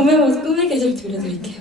봄에 모습 꾸미게 들려드릴게요.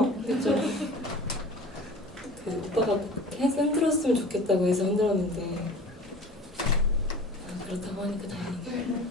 그렇죠. 그 오빠가 해서 흔들었으면 좋겠다고 해서 흔들었는데 아, 그렇다고 하니까 다행이네요.